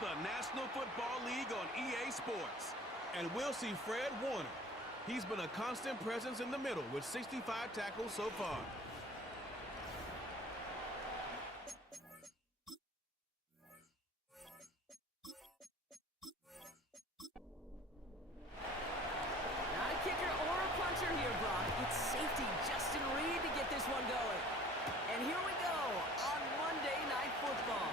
the National Football League on EA Sports. And we'll see Fred Warner. He's been a constant presence in the middle with 65 tackles so far. Not a kicker or a puncher here, Brock. It's safety Justin Reed to get this one going. And here we go on Monday Night Football.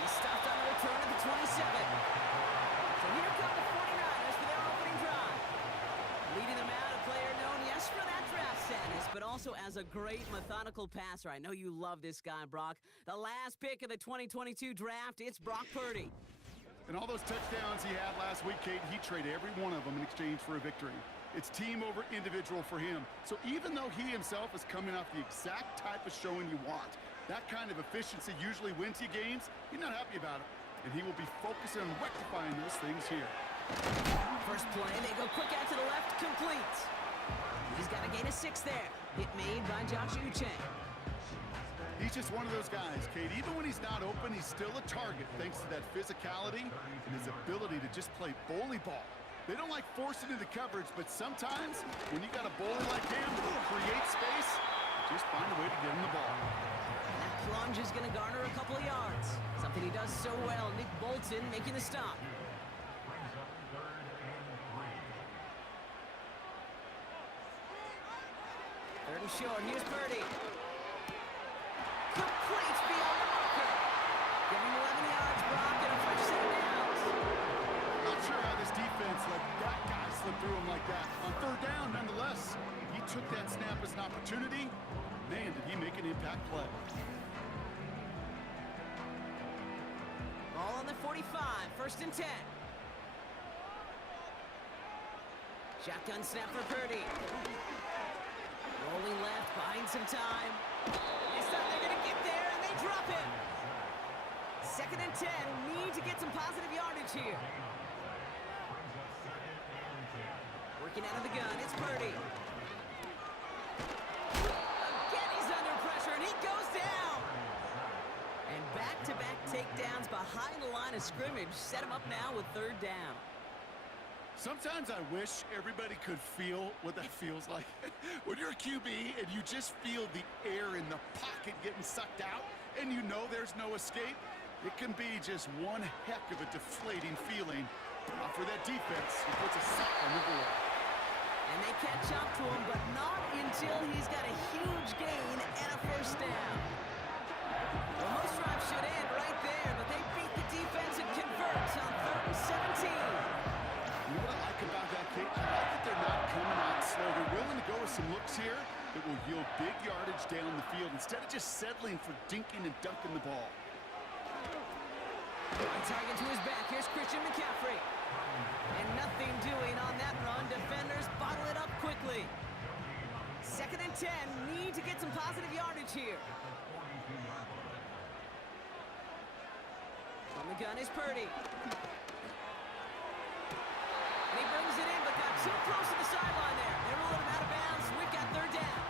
He stopped on the return at the 27. So here come the 49ers for their opening drive. Leading them out, a player known, yes, for that draft status, but also as a great methodical passer. I know you love this guy, Brock. The last pick of the 2022 draft, it's Brock Purdy. And all those touchdowns he had last week, Kate, he traded every one of them in exchange for a victory. It's team over individual for him. So even though he himself is coming off the exact type of showing you want, that kind of efficiency usually wins you games, he's not happy about it. And he will be focusing on rectifying those things here. First play, they go quick out to the left, complete. He's got a gain of 6 there. Hit made by Josh Uche. He's just one of those guys, Kate. Even when he's not open, he's still a target thanks to that physicality and his ability to just play bully ball. They don't like forcing into coverage, but sometimes when you got a bowler like him who creates space, just find a way to get him the ball. That plunge is going to garner a couple of yards. Something he does so well. Nick Bolton making the stop. Third and short. Here's Purdy. Complete beyond the marker. Giving him 11 yards, Brock, and a fresh set of downs. Not sure how this defense let that guy slip through him like that. On third down, nonetheless, he took that snap as an opportunity. Man, did he make an impact play. Ball on the 45, first and 10. Shotgun snap for Purdy. Rolling left, buying some time. This time they're going to get there, and they drop him. Second and 10, need to get some positive yardage here. Working out of the gun, it's Purdy. Again, he's under pressure, and he goes down. And back-to-back takedowns behind the line of scrimmage set him up now with third down. Sometimes I wish everybody could feel what that feels like. When you're a QB and you just feel the air in the pocket getting sucked out and you know there's no escape, it can be just one heck of a deflating feeling. For that defense, he puts a sack on the board. And they catch up to him, but not until he's got a huge gain and a first down. Well, most drives should end right there, but they beat the defense and converts on 3rd and 17. You know what I like about that, Kate? I like that they're not coming out slow. They're willing to go with some looks here that will yield big yardage down the field instead of just settling for dinking and dunking the ball. Target to his back. Here's Christian McCaffrey. And nothing doing on that run. Defenders bottle it up quickly. Second and 10. Need to get some positive yardage here. On the gun is Purdy. And he brings it in, but got too close to the sideline there. They roll him out of bounds. We've got third down.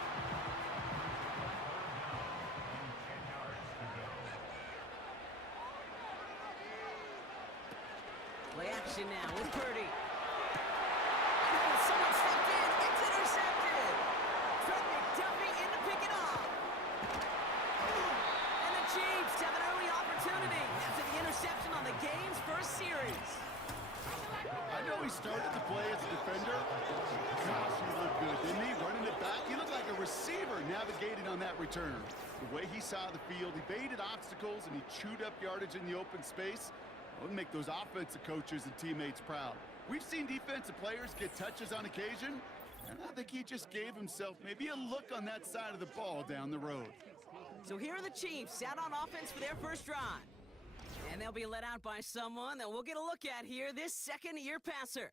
Play action now with Purdy. And someone stepped in. It's intercepted. Trent McDuffie in to pick it off. And the Chiefs have an early opportunity after the interception on the game's first series. I know he started the play as a defender. Gosh, he looked good, didn't he? Running it back. He looked like a receiver navigating on that return. The way he saw the field, he baited obstacles, and he chewed up yardage in the open space. It would make those offensive coaches and teammates proud. We've seen defensive players get touches on occasion, and I think he just gave himself maybe a look on that side of the ball down the road. So here are the Chiefs out on offense for their first drive. And they'll be led out by someone that we'll get a look at here, this second-year passer.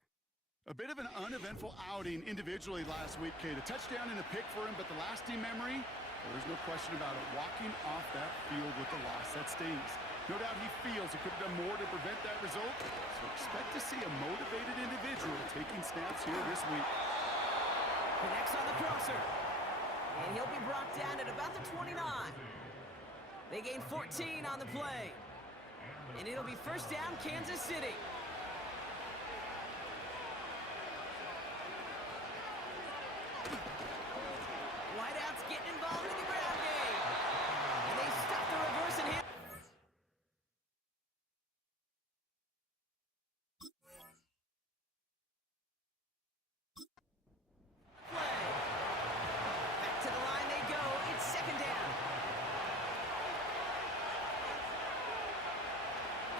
A bit of an uneventful outing individually last week, Kate. A touchdown and a pick for him, but the lasting memory, there's no question about it. Walking off that field with the loss, that stings. No doubt he feels he could have done more to prevent that result, so expect to see a motivated individual taking snaps here this week. Connects on the crosser, and he'll be brought down at about the 29. They gain 14 on the play. And it'll be first down, Kansas City. Wideouts getting involved in the ground game. And they stop the reverse and hit. Play. Back to the line they go. It's second down.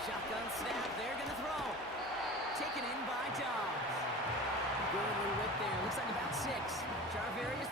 Shotgun snap. They're going to throw. Taken in by Dobbs. Good little whip there. Looks like about 6. Charvarius.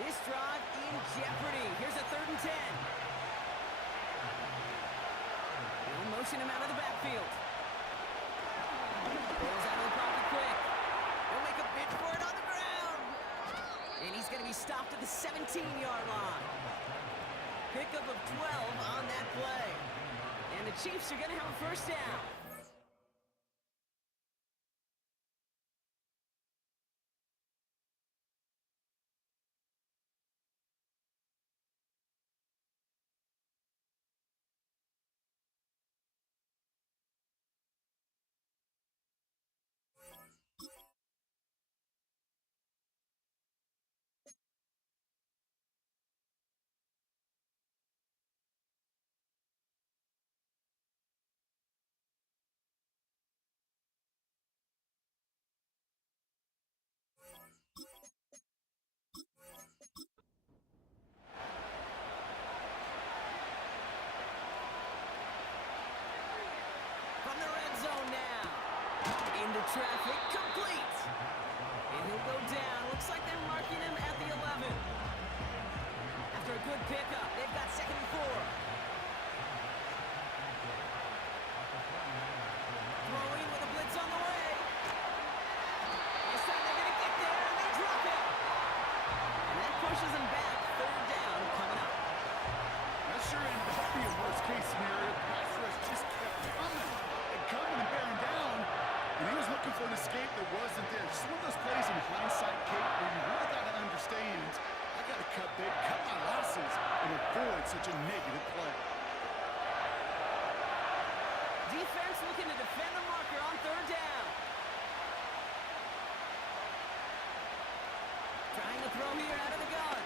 This drive in jeopardy. Here's a 3rd and 10. They'll motion him out of the backfield. Rolls out of the pocket quick. They'll make a bid for it on the ground. And he's going to be stopped at the 17-yard line. Pickup of 12 on that play. And the Chiefs are going to have a first down. From the red zone now. Into traffic, complete. And he'll go down. Looks like they're marking him at the 11. After a good pickup, they've got 2nd and 4. Throwing with a blitz on the way. This time they're going to get there, and they drop him. And that pushes him back. 3rd down coming up. That sure ended up being worst-case scenario. Pass rush just kept coming and bearing down, and he was looking for an escape that wasn't there. Just one of those plays in hindsight, Kate, where you really got to understand, I got to cut my losses and avoid such a negative play. Defense looking to defend the marker on 3rd down. Trying to throw here out of the gun.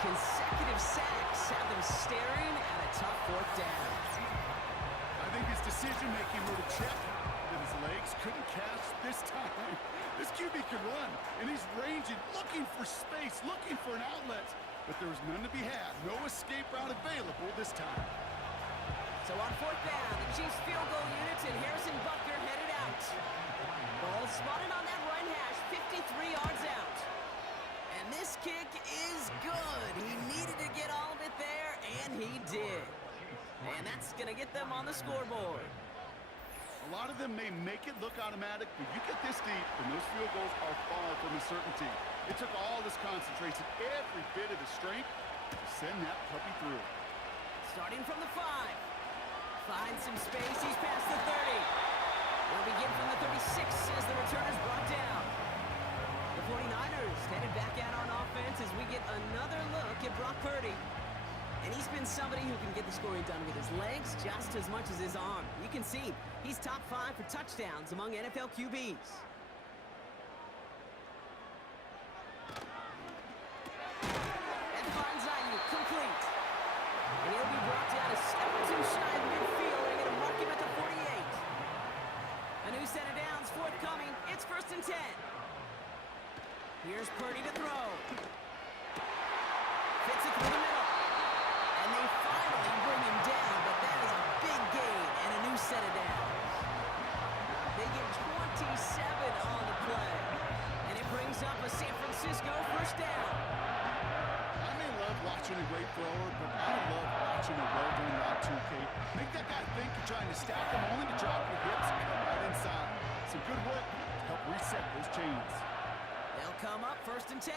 Consecutive sacks have them staring at a tough 4th down. I think his decision-making wrote a check that his legs couldn't catch this time. This QB can run, and he's ranging, looking for space, looking for an outlet. But there was none to be had. No escape route available this time. So on 4th down, the Chiefs field goal units and Harrison Butker headed out. Ball spotted on that right hash, 53 yards out. And this kick is good. He needed to get all of it there, and he did. And that's going to get them on the scoreboard. A lot of them may make it look automatic, but you get this deep, and those field goals are far from a certainty. It took all this concentration, every bit of the strength, to send that puppy through. Starting from the 5. Finds some space. He's past the 30. We'll begin from the 36 as the returner's brought down. The 49ers headed back out on offense as we get another look at Brock Purdy. And he's been somebody who can get the scoring done with his legs just as much as his arm. You can see he's top 5 for touchdowns among NFL QBs. And finds Ayuk complete. And he'll be brought down a step or 2 shy of midfield. They're going to mark him at the 48. A new set of downs forthcoming. It's 1st and 10. Here's Purdy to throw. Fits it through the middle. And they finally bring him down, but that is a big gain and a new set of downs. They get 27 on the play. And it brings up a San Francisco first down. I may love watching a great thrower, but I love watching a well-done route too, Kate. Make that guy think you're trying to stack him only to drop your hips and come right inside. Some good work to help reset those chains. They'll come up first and 10.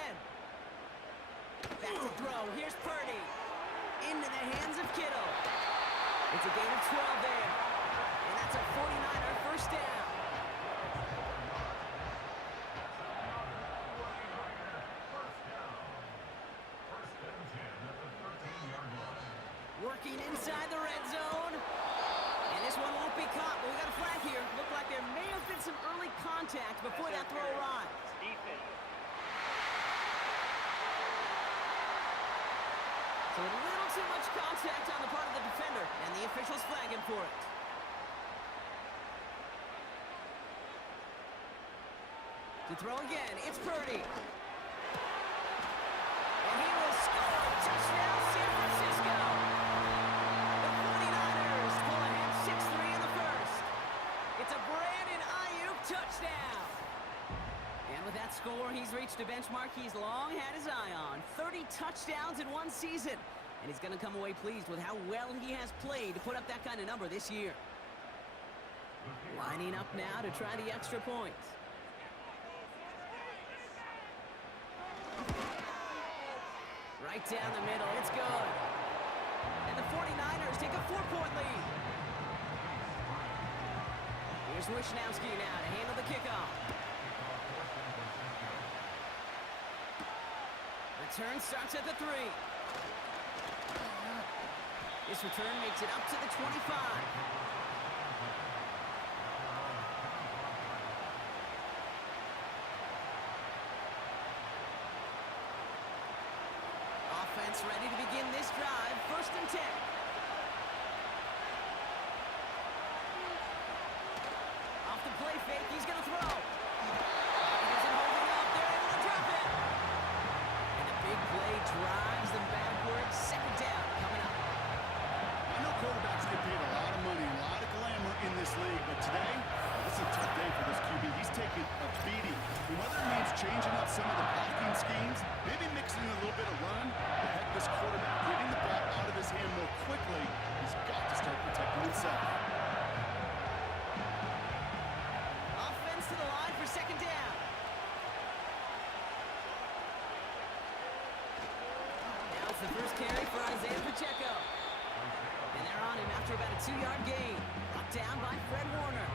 Back to throw. Here's Purdy. Into the hands of Kittle. It's a gain of 12 there. And that's a 49er first down. Working inside the red zone. And this one won't be caught, but we got a flag here. Looked like there may have been some early contact before that throw arrived. So a little too much contact on the part of the defender, and the officials flagging for it. To throw again, it's Purdy. And he will score. Touchdown, San Francisco. The 49ers pull ahead 6-3 in the first. It's a Brandon Ayuk touchdown. And with that score, he's reached a benchmark he's long had his eye on. 30 touchdowns in one season. And he's going to come away pleased with how well he has played to put up that kind of number this year. Lining up now to try the extra point. Right down the middle, it's good. And the 49ers take a 4-point lead. Here's Wishnowski now to handle the kickoff. Return starts at the 3. This return makes it up to the 25. Offense ready to begin this drive. First and 10. Off the play fake, he's going to throw. He isn't holding up. They're able to drop it. And the big play drives them backwards. Second down coming up. I know quarterbacks get paid a lot of money, a lot of glamour in this league, but today, this is a tough day for this QB. He's taking a beating. And whether it means changing up some of the blocking schemes, maybe mixing in a little bit of run, or heck, this quarterback getting the ball out of his hand more quickly, he's got to start protecting himself. Offense to the line for second down. Now it's the first carry for Isaiah Pacheco. And they're on him after about a 2-yard gain. Brought down by Fred Warner.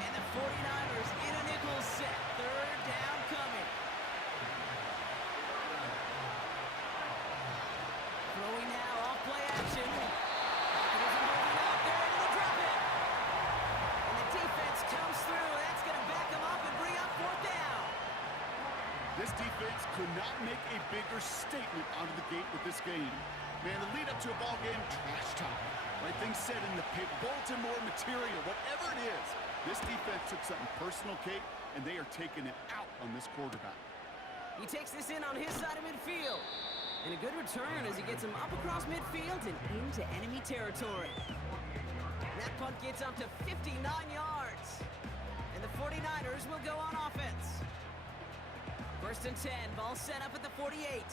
And the 49ers in a nickel set. Third down coming. Throwing now, off play action. It isn't moving up. They're able to drop it. And the defense comes through. That's going to back them up and bring up fourth down. This defense could not make a bigger statement out of the gate with this game. Man, the lead up to a ball game, trash talk. Like things said in the pit, Baltimore material, whatever it is. This defense took something personal, Kate, and they are taking it out on this quarterback. He takes this in on his side of midfield. And a good return as he gets him up across midfield and into enemy territory. That punt gets up to 59 yards. And the 49ers will go on offense. First and 10, ball set up at the 48.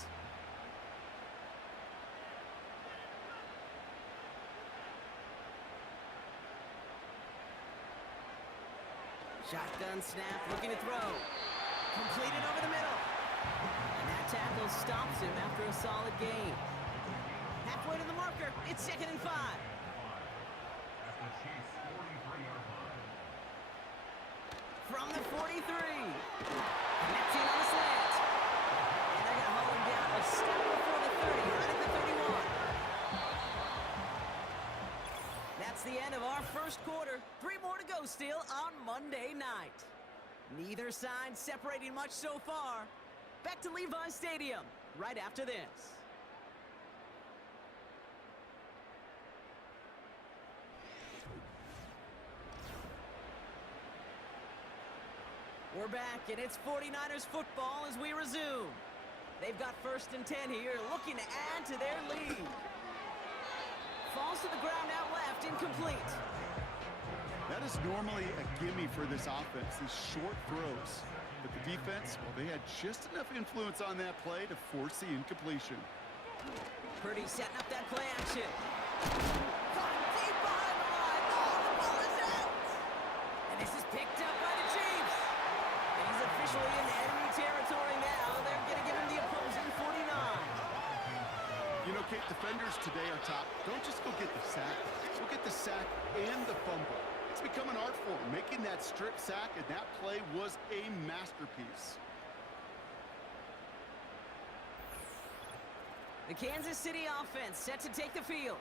Shotgun snap, looking to throw. Completed over the middle. And that tackle stops him after a solid gain. Halfway to the marker, it's second and 5. From the 43. Connecting on the slant. And they're going to haul him down a step before the 30, right at the 31. That's the end of our first quarter. 3 more to go still on Monday night. Neither side separating much so far. Back to Levi's Stadium right after this. We're back, and it's 49ers football as we resume. They've got first and 10 here, looking to add to their lead. Falls to the ground out left, incomplete. That's That is normally a gimme for this offense, these short throws. But the defense, well, they had just enough influence on that play to force the incompletion. Purdy setting up that play action. Caught deep behind the line. Oh, the ball is out. And this is picked up by the Chiefs. And he's officially in enemy territory now. They're going to give him the opposing 49. You know, Kate, defenders today are top. Don't just go get the sack. Go get the sack and the fumble. It's become an art form, making that strip sack, and that play was a masterpiece. The Kansas City offense set to take the field.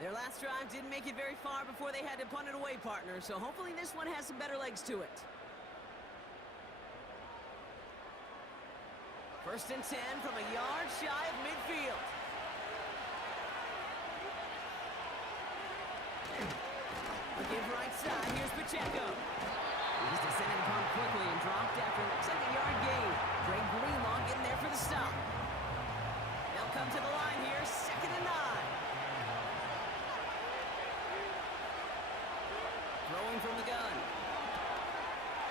Their last drive didn't make it very far before they had to punt it away, partner, so hopefully this one has some better legs to it. 1st and 10 from a yard shy of midfield. The give right side, here's Pacheco. He's descended upon quickly and dropped after looks like a yard gain. Greg Greenlaw getting there for the stop. They'll come to the line here, 2nd and 9. Throwing from the gun.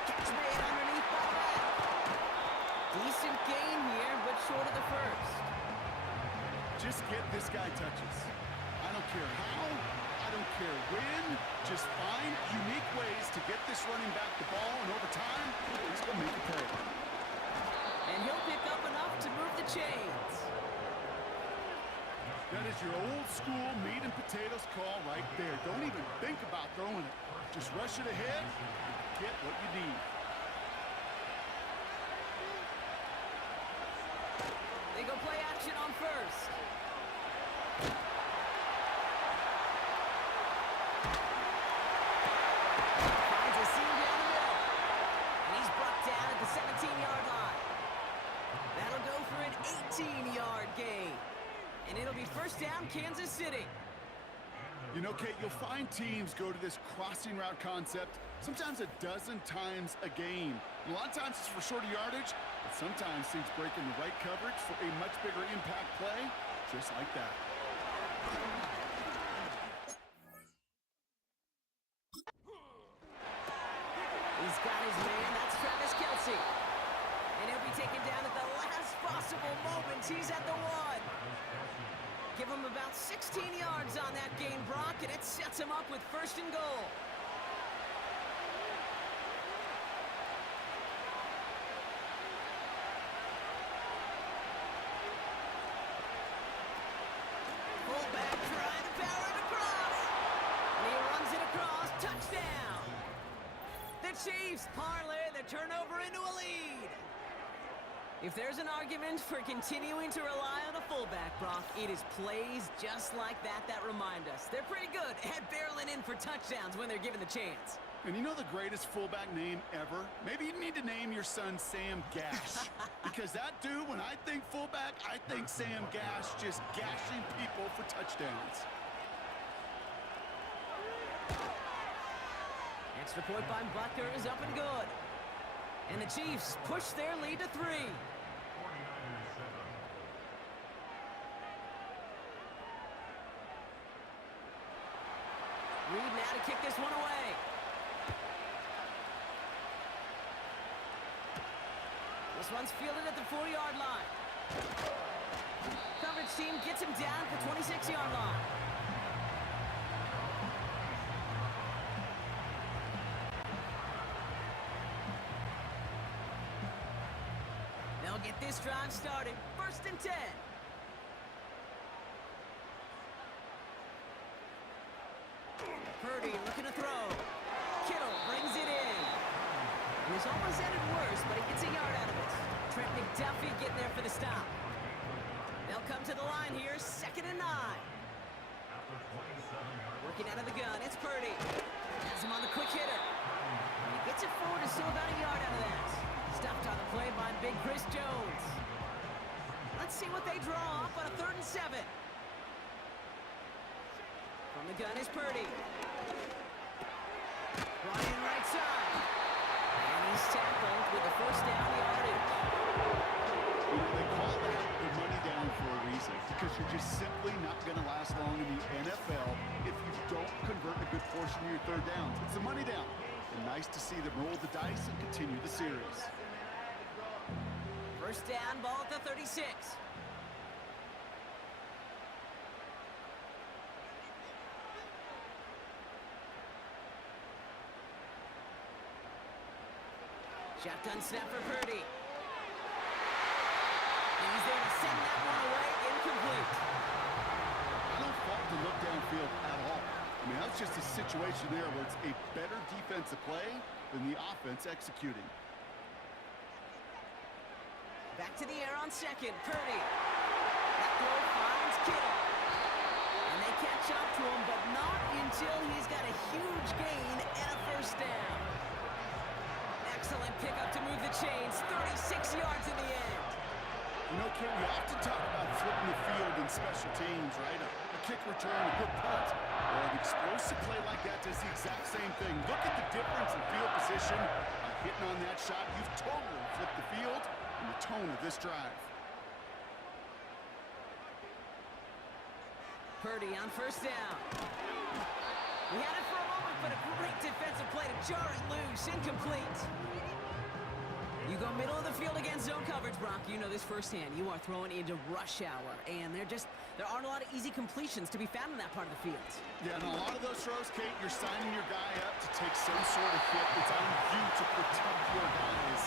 Catch made underneath by Matt. Decent gain here, but short of the first. Just get this guy touches. I don't care how, I don't care when. Just find unique ways to get this running back the ball, and over time, he's going to make a pay. And he'll pick up enough to move the chains. That is your old school meat and potatoes call right there. Don't even think about throwing it. Just rush it ahead and get what you need. They go play action on first. Finds a seam down the middle. And he's brought down at the 17-yard line. That'll go for an 18-yard gain. And it'll be 1st down, Kansas City. You know, Kate, you'll find teams go to this crossing route concept sometimes a dozen times a game. A lot of times it's for shorter yardage, but sometimes teams break in the right coverage for a much bigger impact play, just like that. He's got his man, that's Travis Kelce. And he'll be taken down at the last possible moment. He's at the 1. Give him about 16 yards on that gain, Brock, and it sets him up with 1st and goal. Fullback trying to power it across. And he runs it across. Touchdown. The Chiefs parlay the turnover into a lead. If there's an argument for continuing to rely on a fullback, Brock, it is plays just like that that remind us. They're pretty good at barreling in for touchdowns when they're given the chance. And you know the greatest fullback name ever? Maybe you need to name your son Sam Gash. Because that dude, when I think fullback, I think Sam Gash just gashing people for touchdowns. Extra point by Butker is up and good. And the Chiefs push their lead to 3. Reed now to kick this one away. This one's fielded at the 4-yard line. Coverage team gets him down at the 26-yard line. They'll get this drive started. 1st and 10. Purdy looking to throw. Kittle brings it in. It was almost ended worse, but he gets a yard out of it. Trent McDuffie getting there for the stop. They'll come to the line here, 2nd and 9. Working out of the gun, it's Purdy. Has him on the quick hitter. And he gets it forward to still about a yard out of that. Stopped on the play by Big Chris Jones. Let's see what they draw up on a 3rd and 7. From the gun is Purdy. Ryan right side. And he's tackled with the 1st down yardage. You know, they call that the money down for a reason. Because because you're just simply not going to last long in the NFL if you don't convert a good portion of your third downs. It's the money down. And nice to see them roll the dice and continue the series. First down, ball at the 36. Shotgun snap for Purdy. And he's there to send that one away, incomplete. I don't fault the look downfield at all. I mean, that's just a situation there where it's a better defensive play than the offense executing. Back to the air on second, Purdy. That throw finds Kittle. And they catch up to him, but not until he's got a huge gain and a first down. Excellent pickup to move the chains, 36 yards in the end. You know, Ken, we often talk about flipping the field in special teams, right? A kick return, a good punt. Well, an explosive play like that does the exact same thing. Look at the difference in field position. By hitting on that shot, you've totally flipped the field and the tone of this drive. Purdy on first down. We had it for a moment, but a great defensive play to jar it loose. Incomplete. You go middle of the field against zone coverage, Brock. You know this firsthand. You are throwing into rush hour, and there aren't a lot of easy completions to be found in that part of the field. Yeah, and a lot of those throws, Kate, you're signing your guy up to take some sort of hit. It's on you to protect your guys.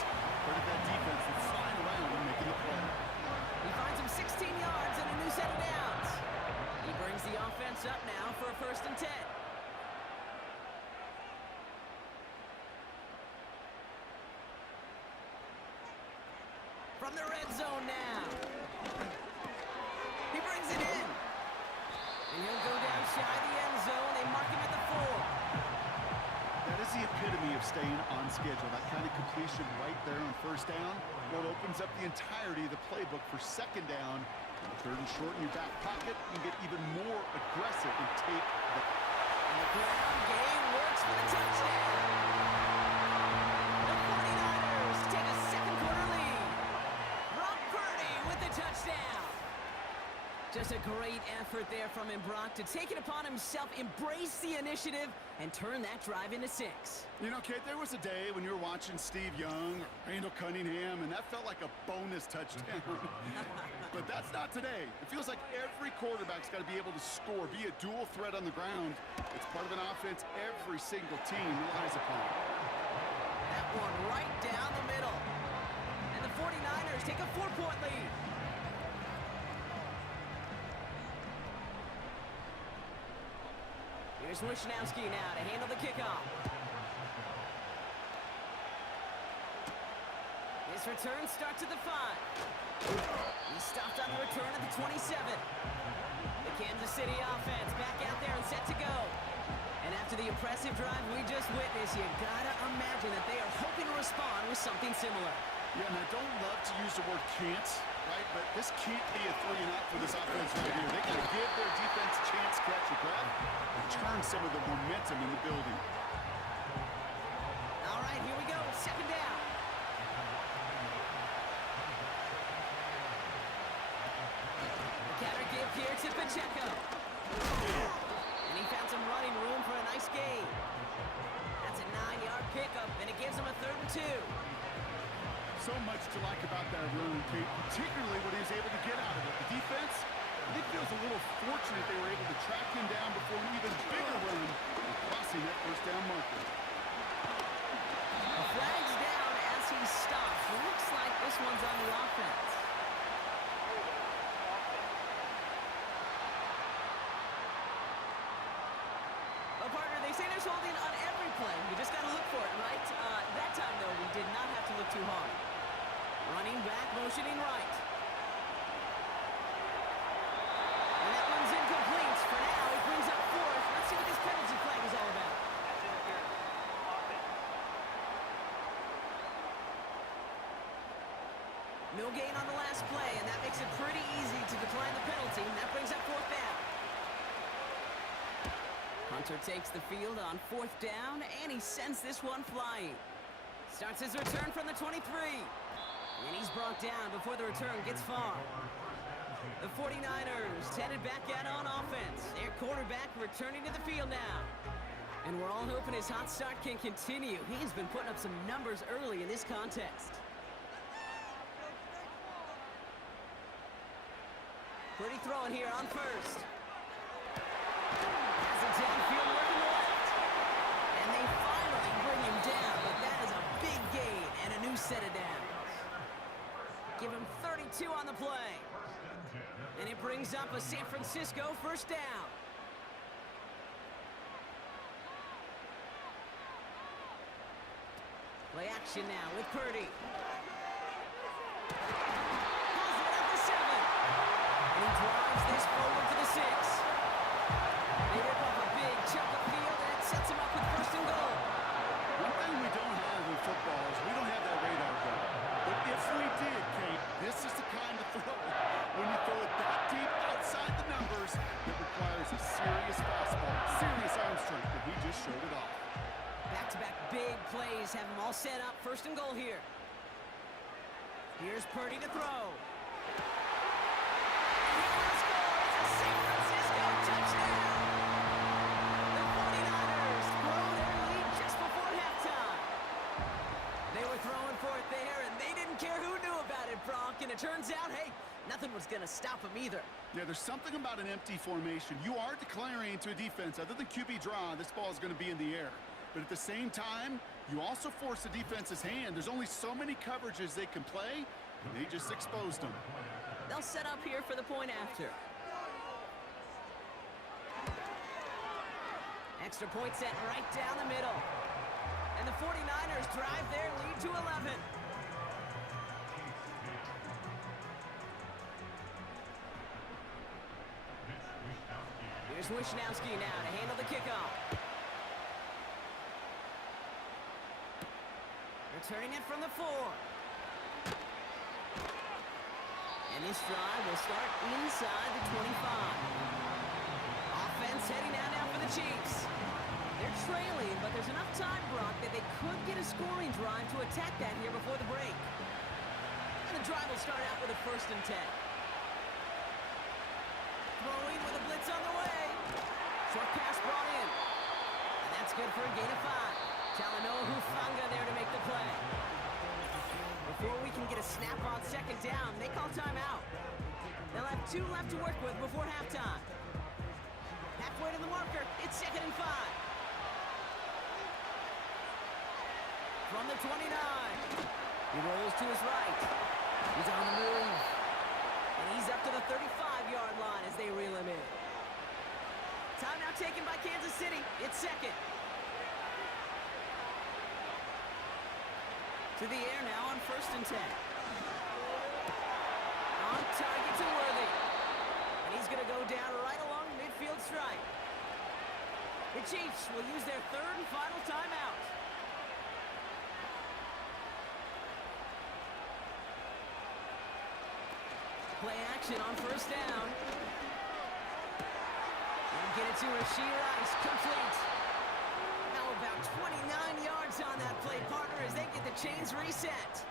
Part of that defense that's flying around and making the play. He finds him 16 yards and a new set of downs. He brings the offense up now for a 1st and 10. From the red zone now. He brings it in. And he'll go down shy of the end zone. They mark him at the 4. That is the epitome of staying on schedule. That kind of completion right there on first down. Well, it opens up the entirety of the playbook for second down. And third and short in your back pocket, you can get even more aggressive and take the... And the ground game works for the touchdown. The 49ers take a second quarter lead. Brock Purdy with the touchdown. Just a great effort there from him, Brock, to take it upon himself, embrace the initiative, and turn that drive into 6. You know, Kate, there was a day when you were watching Steve Young or Randall Cunningham, and that felt like a bonus touchdown. But that's not today. It feels like every quarterback's got to be able to score, be a dual threat on the ground. It's part of an offense every single team relies upon. That one right down the middle. And the 49ers take a 4-point lead. Here's Wishnowski now to handle the kickoff. His return starts at the 5. He's stopped on the return at the 27. The Kansas City offense back out there and set to go. And after the impressive drive we just witnessed, you gotta imagine that they are hoping to respond with something similar. Yeah, and I don't love to use the word can't, right? But this can't be a 3-and-out for this offense right here. They got to give their defense a chance to catch your breath and turn some of the momentum in the building. All right, here we go. Second down. The counter give here to Pacheco. And he found some running room for a nice gain. That's a 9-yard pickup, and it gives him a 3rd and 2. So much to like about that run, Kate, particularly what he was able to get out of it. The defense, I think, feels a little fortunate they were able to track him down before an even bigger run and crossing that first down marker. A flag's down as he stops. Looks like this one's on the offense. Oh, partner, they say there's holding on every play. You just got to look for it, right? That time, though, we did not have to look too hard. Running back, motioning right. And that one's incomplete. For now, he brings up 4th. Let's see what this penalty flag is all about. No gain on the last play, and that makes it pretty easy to decline the penalty. And that brings up 4th down. Hunter takes the field on 4th down, and he sends this one flying. Starts his return from the 23. And he's brought down before the return gets far. The 49ers headed back out on offense. Their quarterback returning to the field now. And we're all hoping his hot start can continue. He's been putting up some numbers early in this contest. Pretty throwing here on first. Has it downfield working left. And they finally bring him down, but that is a big gain and a new set of downs. Give him 32 on the play. And it brings up a San Francisco first down. Play action now with Purdy. Pulls it at the 7. And he drives this forward to the 6. They rip off a big chunk of field, and it sets him up with first and goal. One thing we don't have in football is we don't have that radar gun. But if we did, Kate, this is the kind of throw. When you throw it that deep outside the numbers, it requires a serious fastball, serious arm strength, but he just showed it off. Back-to-back big plays have them all set up. First and goal here. Here's Purdy to throw. And he scores a San Francisco touchdown. The 49ers grow their lead just before halftime. They were throwing for it there, and they didn't care who knew about it, Brock. And it turns out, hey, nothing was going to stop them either. Yeah, there's something about an empty formation. You are declaring to a defense, other than QB draw, this ball is going to be in the air. But at the same time, you also force the defense's hand. There's only so many coverages they can play, and they just exposed them. They'll set up here for the point after. Extra point set right down the middle. And the 49ers drive their lead to 11. Here's Wishnowski now to handle the kickoff. Returning it from the 4. And this drive will start inside the 25. Offense heading out now for the Chiefs. They're trailing, but there's enough time, Brock, that they could get a scoring drive to attack that here before the break. And the drive will start out with a 1st and 10. Throwing with a blitz on the way. Short pass brought in. And that's good for a gain of 5. Talanoa Hufanga there to make the play. Before we can get a snap on second down, they call timeout. They'll have 2 left to work with before halftime. Halfway to the marker, it's 2nd and 5. From the 29. He rolls to his right. He's on the move. And he's up to the 35-yard line as they reel him in. Timeout taken by Kansas City. It's 2nd. To the air now on 1st and 10. On target to Worthy. And he's going to go down right along the midfield stripe. The Chiefs will use their 3rd and final timeout. Play action on 1st down. And get it to Rashee Rice. Complete. About 29 yards on that play, partner, as they get the chains reset.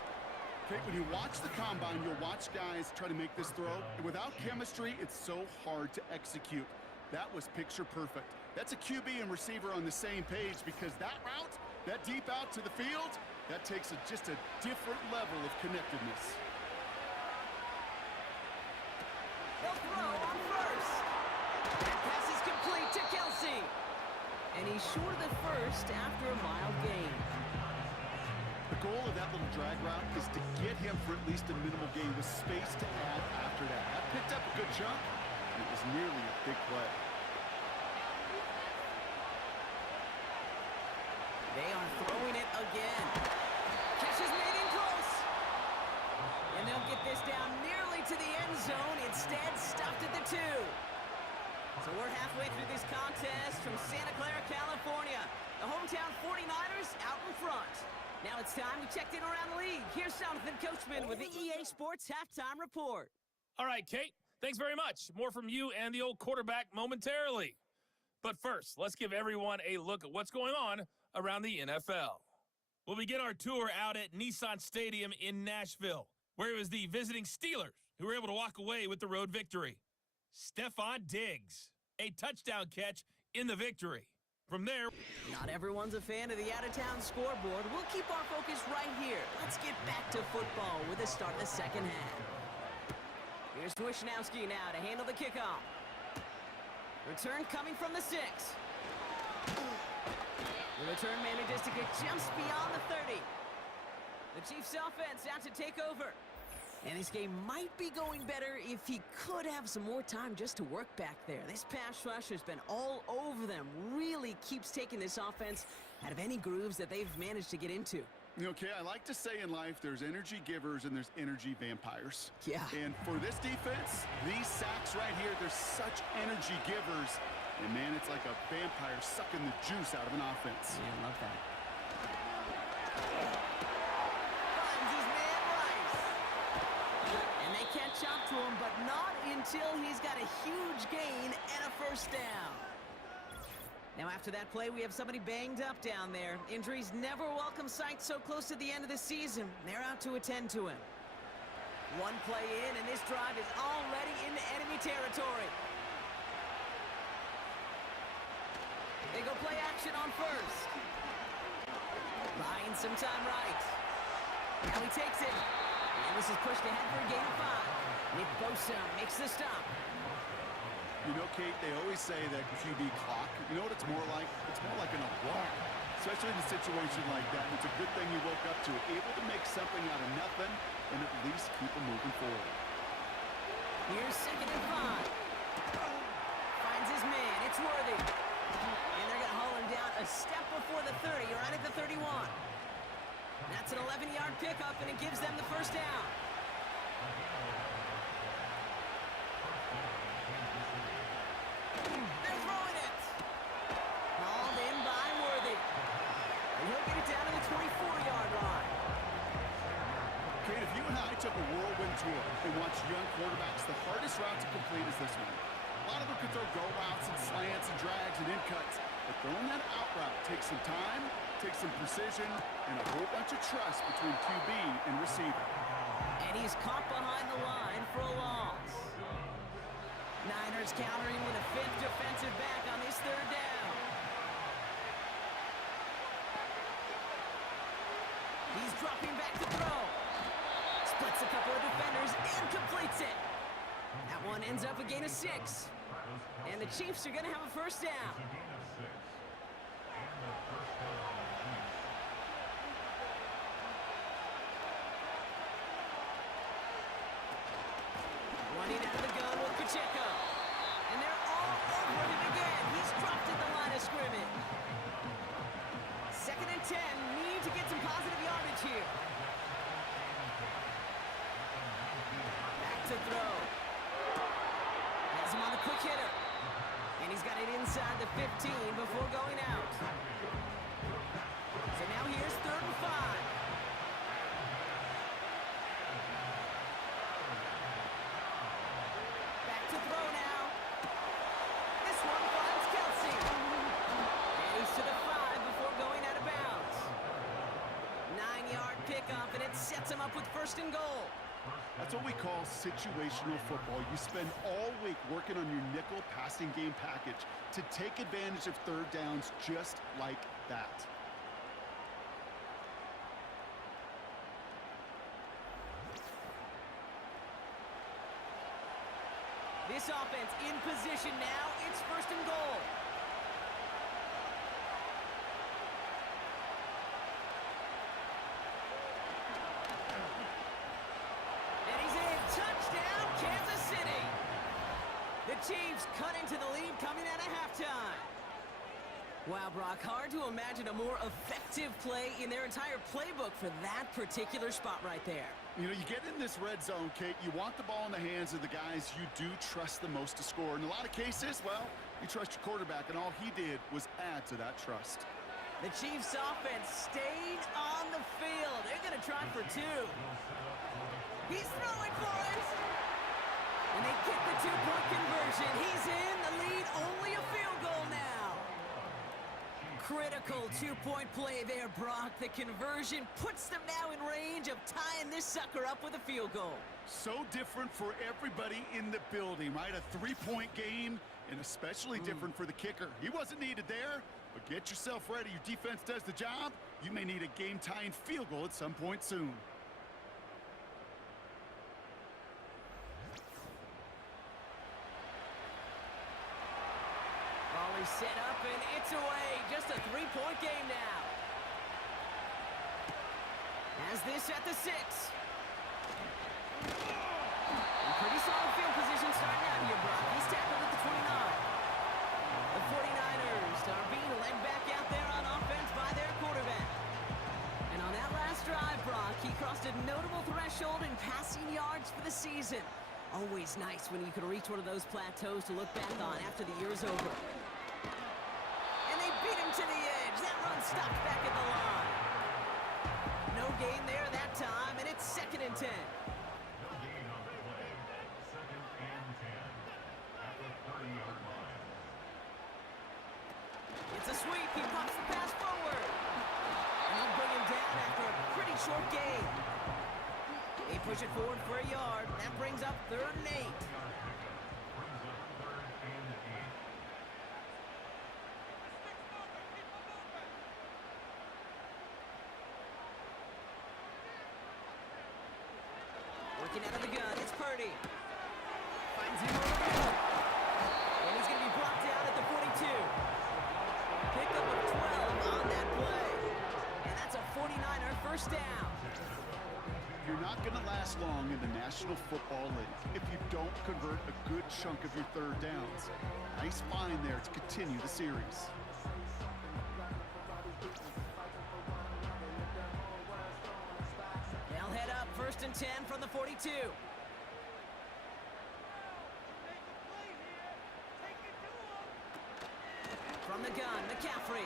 Kate, when you watch the combine, you'll watch guys try to make this throw. Without chemistry, it's so hard to execute. That was picture perfect. That's a QB and receiver on the same page, because that route, that deep out to the field, that takes just a different level of connectedness. They'll throw on 1st. That pass is complete to Kelsey. And he's short of the 1st after a mild gain. The goal of that little drag route is to get him for at least a minimal gain with space to add after that. That picked up a good chunk, and it was nearly a big play. They are throwing it again. Catch is made in close. And they'll get this down nearly to the end zone. Instead, stopped at the 2. So we're halfway through this contest from Santa Clara, California. The hometown 49ers out in front. Now it's time we checked in around the league. Here's Jonathan Coachman with the EA Sports Halftime Report. All right, Kate, thanks very much. More from you and the old quarterback momentarily. But first, let's give everyone a look at what's going on around the NFL. We'll begin our tour out at Nissan Stadium in Nashville. where it was the visiting Steelers who were able to walk away with the road victory. Stephon Diggs, a touchdown catch in the victory. From there, Not everyone's a fan of the out-of-town scoreboard. We'll keep our focus right here. Let's get back to football with the start of the second half. Here's Wishnowski now to handle the kickoff. Return coming from the 6. The return manages to get just beyond the 30. The Chiefs offense out to take over. And this game might be going better if he could have some more time just to work back there. This pass rush has been all over them. Really keeps taking this offense out of any grooves that they've managed to get into. Okay, I like to say in life there's energy givers and there's energy vampires. Yeah. And for this defense, these sacks right here, they're such energy givers. And man, it's like a vampire sucking the juice out of an offense. Yeah, I love that. Finds his man Rice. And they catch up to him, but not until he's got a huge gain and a first down. Now after that play, we have somebody banged up down there. Injuries never a welcome sight so close to the end of the season. They're out to attend to him. One play in, and this drive is already into enemy territory. They go play action on first. Buying some time right. Now he takes it. And this is pushed ahead for a gain of 5. Nick Bosa makes the stop. You know, Kate, they always say that QB clock, you know what it's more like? It's more like an alarm, especially in a situation like that. It's a good thing you woke up to it, able to make something out of nothing and at least keep them moving forward. Here's 2nd and 5. Finds his man. It's Worthy. And they're going to haul him down a step before the 30, right at the 31. That's an 11-yard pickup, and it gives them the first down. They're throwing it. Hauled in by Worthy. And he'll get it down to the 24-yard line. Kate, if you and I took a whirlwind tour and watched young quarterbacks, the hardest route to complete is this one. A lot of them can throw go routes and slants and drags and in cuts, but throwing that out route takes some time, takes some precision, and a whole bunch of trust between QB and receiver. And he's caught behind the line for a loss. Niners countering with a 5th defensive back on this 3rd down. He's dropping back to throw. Splits a couple of defenders and completes it. That one ends up a gain of 6. And the Chiefs are going to have a first down. Running out of the gun with Pacheco. And they're all over him again. He's dropped at the line of scrimmage. 2nd and 10. Need to get some positive yardage here. Back to throw. Has him on the quick hitter. And he's got it inside the 15 before going out. So now here's 3rd and 5. Back to throw now. This one finds Kelsey. And he's to the 5 before going out of bounds. 9-yard pickup, and it sets him up with 1st and goal. That's what we call situational football. You spend all week working on your nickel passing game package to take advantage of 3rd downs just like that. This offense in position now. It's 1st and goal. And he's in. Touchdown, Kansas City. The Chiefs cut into the lead coming out of halftime. Wow, Brock, hard to imagine a more effective play in their entire playbook for that particular spot right there. You know, you get in this red zone, Kate, you want the ball in the hands of the guys you do trust the most to score. In a lot of cases, well, you trust your quarterback, and all he did was add to that trust. The Chiefs offense stayed on the field. They're going to try for 2. He's throwing for it. And they get the 2-point conversion. He's in the lead, only a field goal now. Critical two-point play there, Brock. The conversion puts them now in range of tying this sucker up with a field goal. So different for everybody in the building, right? A three-point game, and especially different for the kicker. He wasn't needed there, but get yourself ready. Your defense does the job. You may need a game-tying field goal at some point soon. Volley set up, and it's away. Just a three-point game now. Has this at the 6. Pretty solid field position starting out here, Brock. He's tackled at the 29. The 49ers are being led back out there on offense by their quarterback. And on that last drive, Brock, he crossed a notable threshold in passing yards for the season. Always nice when you can reach one of those plateaus to look back on after the year's over. And they beat him to the edge. That run stopped back at the line. No gain there that time, and it's 2nd and 10. It's a sweep. He pops the pass forward. And he'll bring him down after a pretty short gain. They push it forward for a yard. That brings up 3rd and 8. Working out of the gun, it's Purdy. Finds him over the middle. And he's going to be brought down at the 42. Pickup of 12 on that play. And that's a 49er first down. You're not going to last long in the National Football League if you don't convert a good chunk of your 3rd downs. Nice find there to continue the series. They'll head up 1st and 10 from the 42. From the gun, McCaffrey.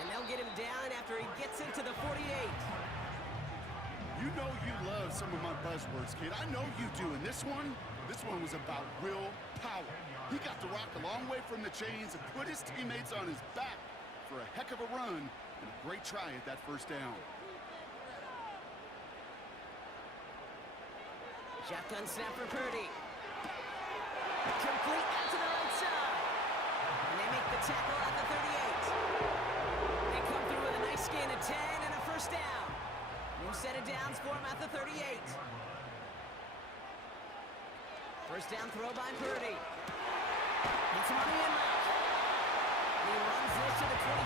And they'll get him down after he gets into the 48. You know you love some of my buzzwords, kid. I know you do. And this one was about willpower. He got the rock a long way from the chains and put his teammates on his back for a heck of a run and a great try at that first down. Shotgun snap for Purdy. Complete out to the right side. And they make the tackle at the 38. They come through with a nice gain of 10 and a first down. New set of downs for him at the 38. First down throw by Purdy. Gets him on the end route. He runs this to the 25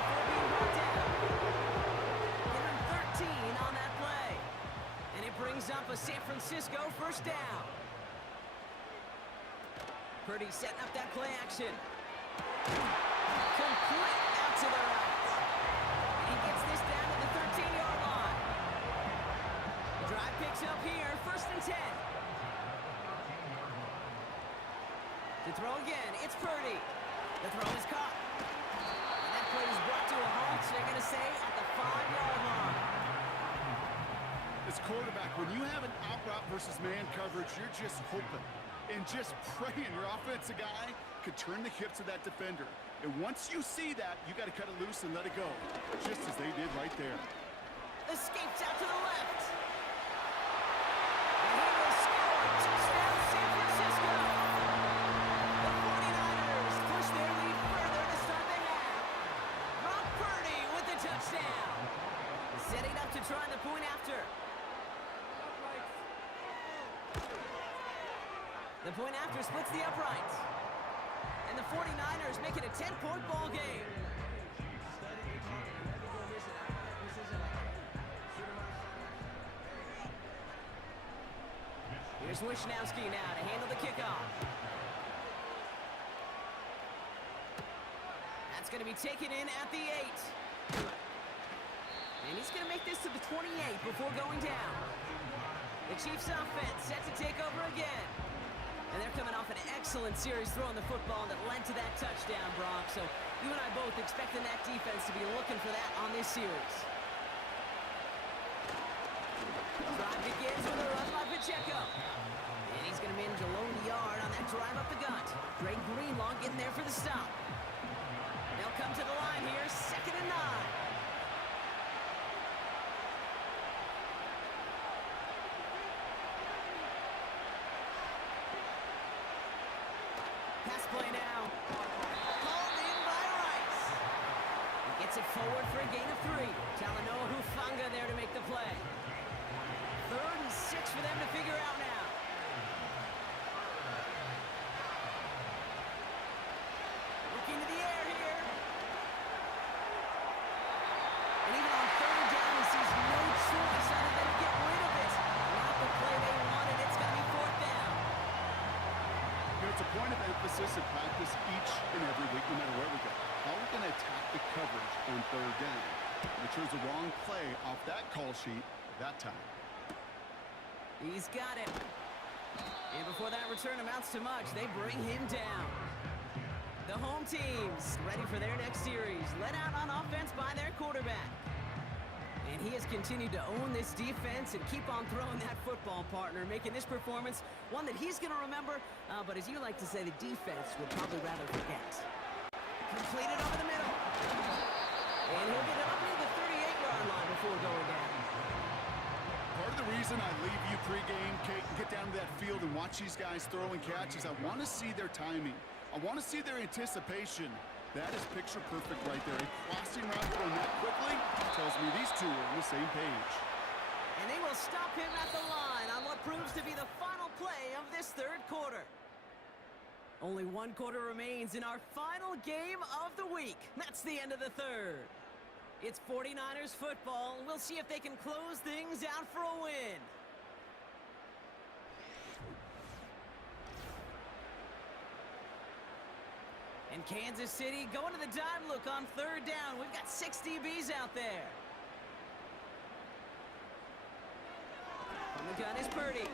before being brought down. Give him 13 on that play. And it brings up a San Francisco first down. Purdy setting up that play action. Complete out to the right. And he gets this down to the 13-yard line. Drive picks up here, 1st and 10. To throw again, it's Purdy. The throw is caught. And that play is brought to a halt, so they're going to say at the 5-yard line. As quarterback, when you have an out route versus man coverage, you're just hoping and just praying your offensive guy could turn the hips of that defender. And once you see that, you got to cut it loose and let it go, just as they did right there. Escapes out to the left. And he will score. Touchdown, San Francisco. The 49ers push their lead further to start the half. Brock Purdy with the touchdown. Setting up to try the point after. The point after splits the uprights. And the 49ers make it a 10-point ball game. Here's Wishnowski now to handle the kickoff. That's going to be taken in at the 8. And he's going to make this to the 28 before going down. The Chiefs offense set to take over again. And they're coming off an excellent series throwing the football that led to that touchdown, Brock. So you and I both expecting that defense to be looking for that on this series. Drive begins with a run by Pacheco. And he's going to manage a lone yard on that drive up the gut. Greg Greenlaw getting there for the stop. Now They'll come to the line here, 2nd and 9. Pass play now. Called in by Rice. He gets it forward for a gain of 3. Talanoa Hufanga there to make the play. 3rd and 6 for them to figure out now. Looking to the air here. And even on 3rd down, he sees no choice other than to get rid of it. Not the play they wanted. It's going to be 4th down. It's a point of emphasis in practice each and every week, no matter where we go. How are we going to attack the coverage on 3rd down? We chose the wrong play off that call sheet that time. He's got it. And before that return amounts to much, they bring him down. The home team's ready for their next series, led out on offense by their quarterback. And he has continued to own this defense and keep on throwing that football, partner, making this performance one that he's going to remember, but as you like to say, the defense would probably rather forget. Completed over the middle. And he'll get it up near the 38-yard line before going down. Part of the reason I leave you pregame, Kate, and get down to that field and watch these guys throw and catch is I want to see their timing. I want to see their anticipation. That is picture perfect right there. A crossing route going that quickly tells me these two are on the same page. And they will stop him at the line on what proves to be the final play of this 3rd quarter. Only 1 quarter remains in our final game of the week. That's the end of the 3rd. It's 49ers football. We'll see if they can close things out for a win. And Kansas City going to the dime look on 3rd down. We've got 6 DBs out there. From the gun is Purdy.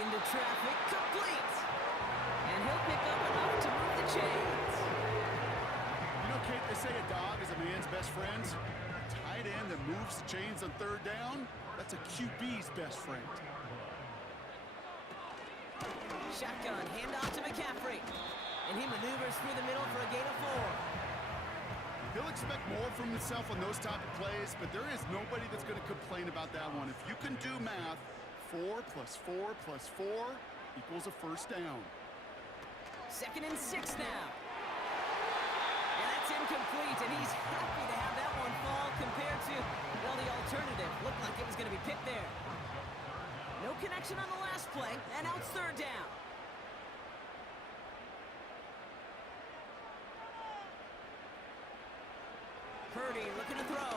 Into traffic, complete. And he'll pick up enough to move the chains. You know, Kate, they say a dog is a man's best friend. A tight end that moves the chains on 3rd down, that's a QB's best friend. Shotgun, handoff to McCaffrey. And he maneuvers through the middle for a gain of 4. He'll expect more from himself on those type of plays, but there is nobody that's going to complain about that one. If you can do math, 4 + 4 + 4 equals a 1st down. 2nd and 6 now. And that's incomplete, and he's happy to have that one fall compared to, well, the alternative. Looked like it was going to be picked there. No connection on the last play, and now it's 3rd down. Purdy looking to throw.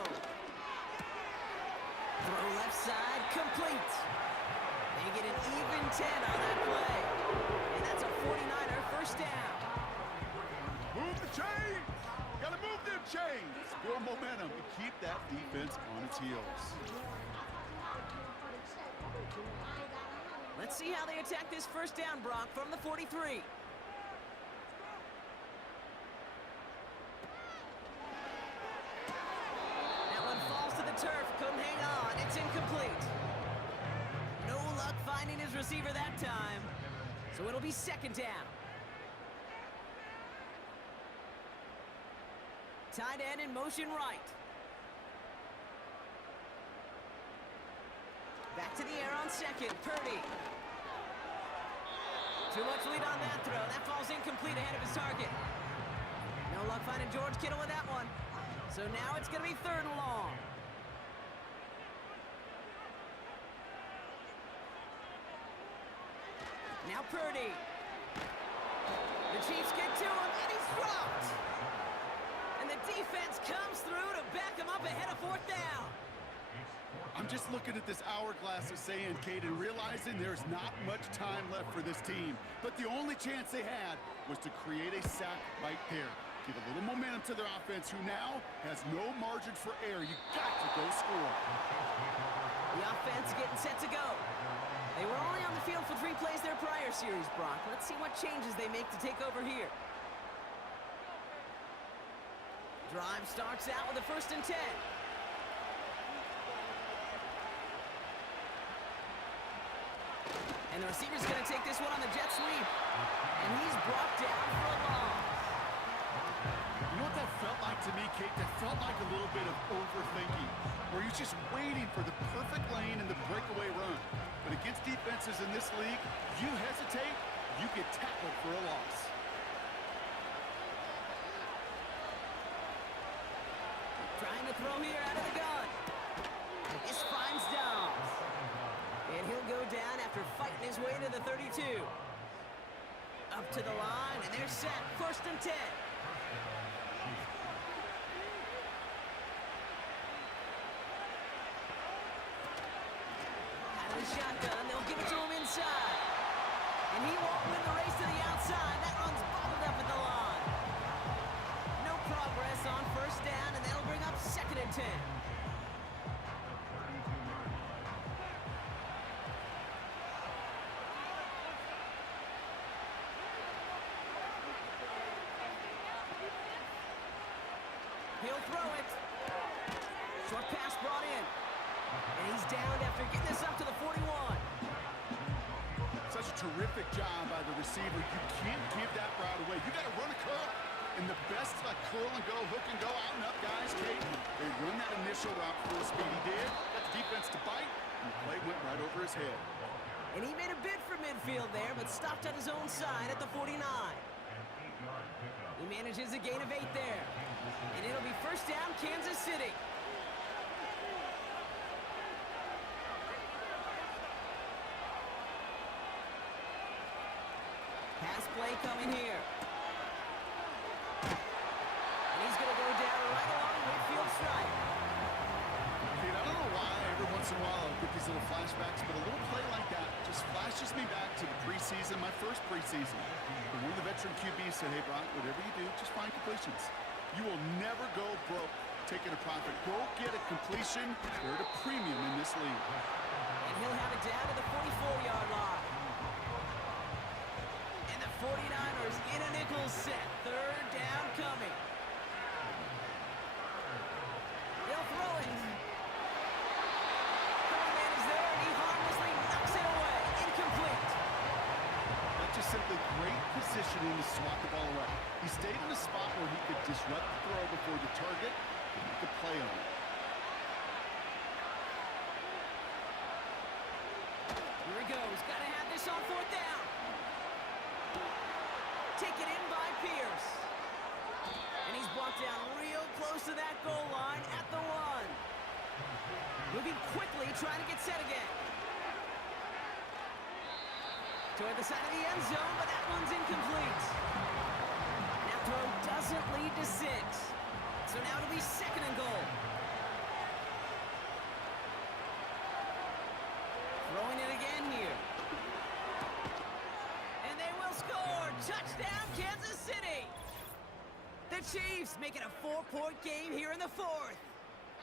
Throw left side, complete. They get an even 10 on that play. And that's a 49er 1st down. Move the chains! Gotta move them chains! Build momentum and keep that defense on its heels. Let's see how they attack this 1st down, Brock, from the 43. Turf couldn't hang on. It's incomplete. No luck finding his receiver that time. So it'll be 2nd down. Tight end in motion right. Back to the air on 2nd. Purdy. Too much lead on that throw. That falls incomplete ahead of his target. No luck finding George Kittle with that one. So now it's going to be 3rd and long. Now Purdy. The Chiefs get to him, and he's dropped. And the defense comes through to back him up ahead of 4th down. I'm just looking at this hourglass of sand, Kate, and realizing there's not much time left for this team. But the only chance they had was to create a sack right there. Give a little momentum to their offense, who now has no margin for error. You got to go score. The offense getting set to go. They were only on the field for 3 plays their prior series, Brock. Let's see what changes they make to take over here. Drive starts out with a 1st and 10. And the receiver's going to take this one on the jet sweep. And he's brought down for a loss. that felt like to me, Kate? That felt like a little bit of overthinking, where he's just waiting for the perfect lane and the breakaway run. But against defenses in this league, you hesitate, you get tackled for a loss. Trying to throw here out of the gun. This finds Downs. And he'll go down after fighting his way to the 32. Up to the line, and they're set. 1st and 10. Out of the shotgun, they'll give it to him inside. And he won't win the race to the outside. That run's bottled up at the line. No progress on 1st down, and that'll bring up 2nd and 10. He'll throw it. Short pass brought in. And he's downed after getting this up to the 41. Such a terrific job by the receiver. You can't give that route away. You got to run a curl. And the best like curl and go, hook and go, out and up guys, Kate. They run that initial route full speed. He did. Got the defense to bite. And the play went right over his head. And he made a bid for midfield there, but stopped on his own side at the 49. He manages a gain of 8 there. And it'll be 1st down, Kansas City. Pass play coming here. And he's going to go down right along midfield strike. Kate, I don't know why every once in a while I'll get these little flashbacks, but a little play like that just flashes me back to the preseason, my first preseason. And one of the veteran QBs said, hey, Brock, whatever you do, just find completions. You will never go broke taking a profit. Go get a completion. They're at a premium in this league. And he'll have it down to the 44-yard line. And the 49ers in a nickel set. 3rd down coming. They'll throw it. Third man is there, and he harmlessly knocks it away. Incomplete. That's just simply great positioning to swat the ball away. He stayed in a spot where he could disrupt the throw before the target and make a play on it. Here he goes. Got to have this on 4th down. Taken in by Pierce. And he's brought down real close to that goal line at the 1. Moving quickly, trying to get set again. Toward the side of the end zone, but that one's incomplete. That throw doesn't lead to 6. So now it'll be 2nd and goal. Throwing it again here. And they will score. Touchdown, Kansas City. The Chiefs make it a 4-point game here in the 4th.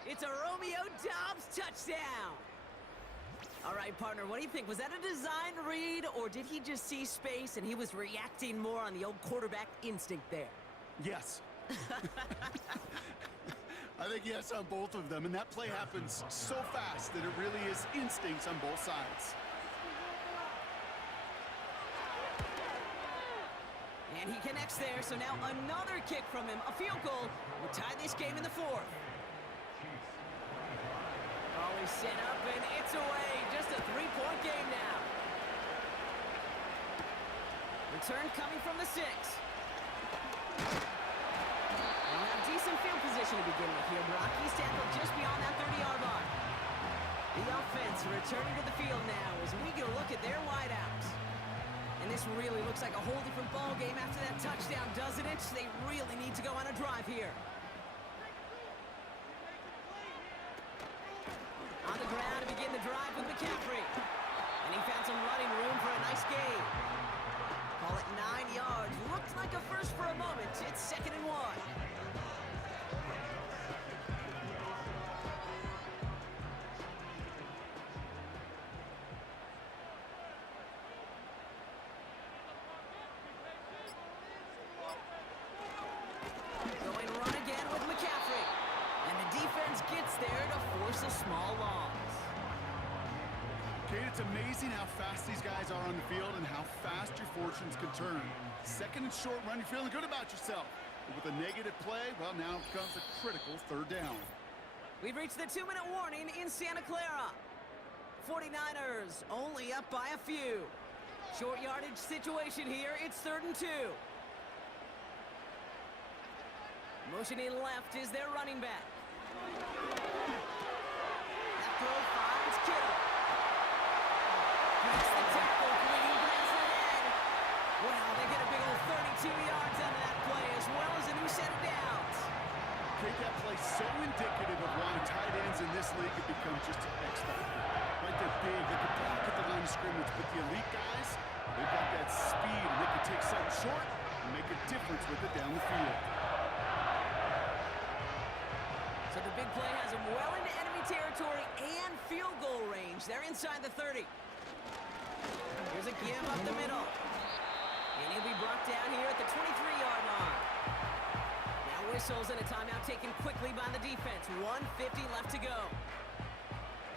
It's a Romeo Doubs touchdown. All right, partner, what do you think? Was that a design read, or did he just see space and he was reacting more on the old quarterback instinct there? Yes. I think yes on both of them, and that play happens so fast that it really is instincts on both sides. And he connects there, so now another kick from him. A field goal will tie this game in the 4th. Always set up, and it's away. Just a 3-point game now. Return coming from the 6. They'll have decent field position to begin with here. Brock, he's tackled just beyond that 30-yard line. The offense returning to the field now as we get a look at their wideouts. And this really looks like a whole different ball game after that touchdown, doesn't it? They really need to go on a drive here. On the ground to begin the drive with McCaffrey. And he found some running room for a nice gain. Call it 9 yards. Looked like a first for a moment. It's 2nd and 1. Going run again with McCaffrey. And the defense gets there to force a small loss. Kate, it's amazing how fast these guys are on the field and how fast your fortunes can turn. 2nd and short run, you're feeling good about yourself. With a negative play, well, now comes a critical third down. We've reached the 2-minute warning in Santa Clara. 49ers only up by a few. Short yardage situation here. It's 3rd and 2. Motioning left is their running back. That throw finds Kittle. Breaks the tackle, bleeding past the head. Well, they get a big old 32 yards out of that play, as well as a new set of downs. Okay, that play so indicative of why tight ends in this league have become just an X factor. Right, they're big, they can block at the line of scrimmage, but the elite guys, they've got that speed, and they can take something short and make a difference with it down the field. So the big play has them well into enemy territory and field goal range. They're inside the 30. Here's a give up the middle. And he'll be brought down here at the 23-yard line. Now whistles and a timeout taken quickly by the defense. 1:50 left to go.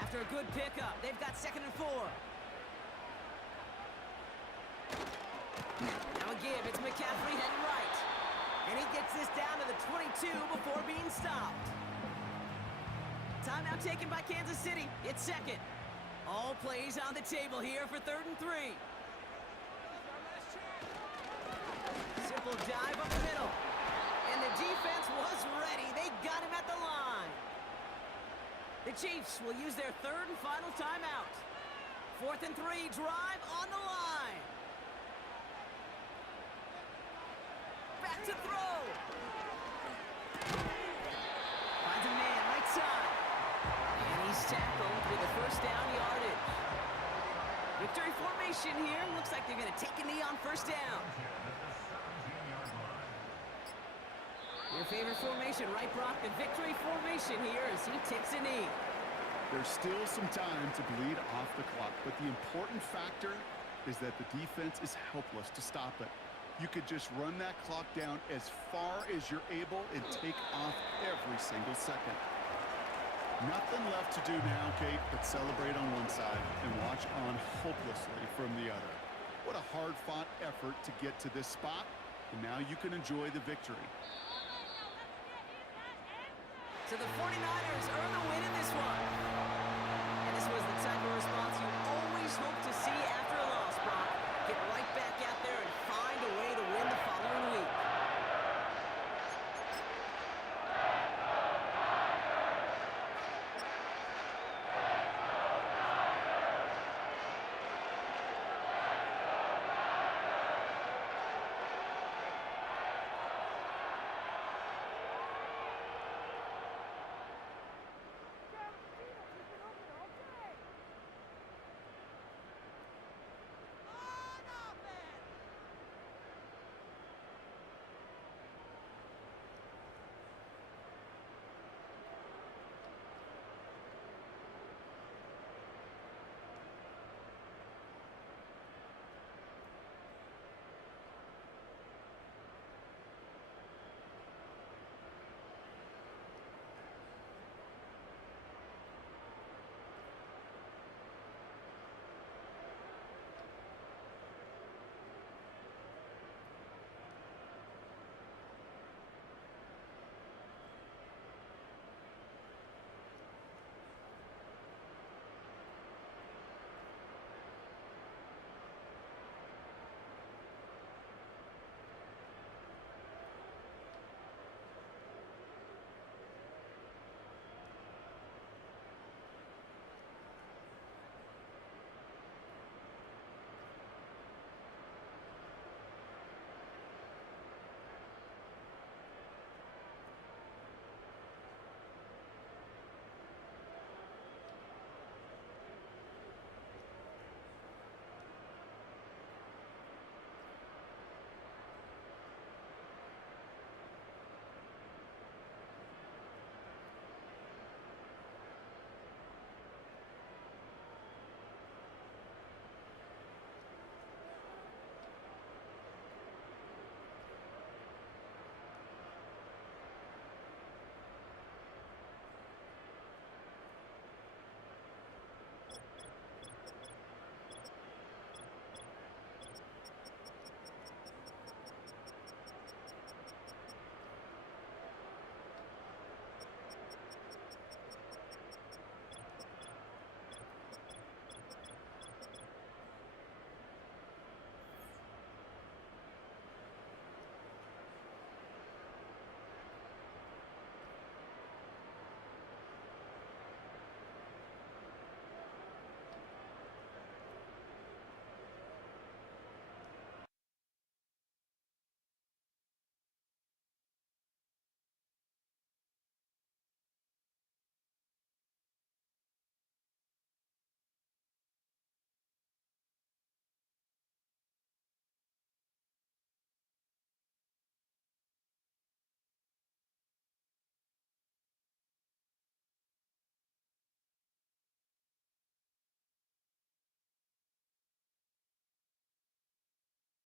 After a good pickup, they've got 2nd and 4. Now a give. It's McCaffrey heading right. And he gets this down to the 22 before being stopped. Timeout taken by Kansas City. It's 2nd. All plays on the table here for 3rd and 3. Simple dive up the middle. And the defense was ready. They got him at the line. The Chiefs will use their 3rd and final timeout. 4th and 3, drive on the line. Back to throw. Finds a man right side. And he's tackled with a 1st down yardage. Victory formation here. Looks like they're going to take a knee on 1st down. Your favorite formation, right, Brock? The victory formation here as he takes a knee. There's still some time to bleed off the clock, but the important factor is that the defense is helpless to stop it. You could just run that clock down as far as you're able and take off every single second. Nothing left to do now, Kate, but celebrate on one side and watch on hopelessly from the other. What a hard-fought effort to get to this spot, and now you can enjoy the victory. So the 49ers earn the win in this one. And this was the type of response you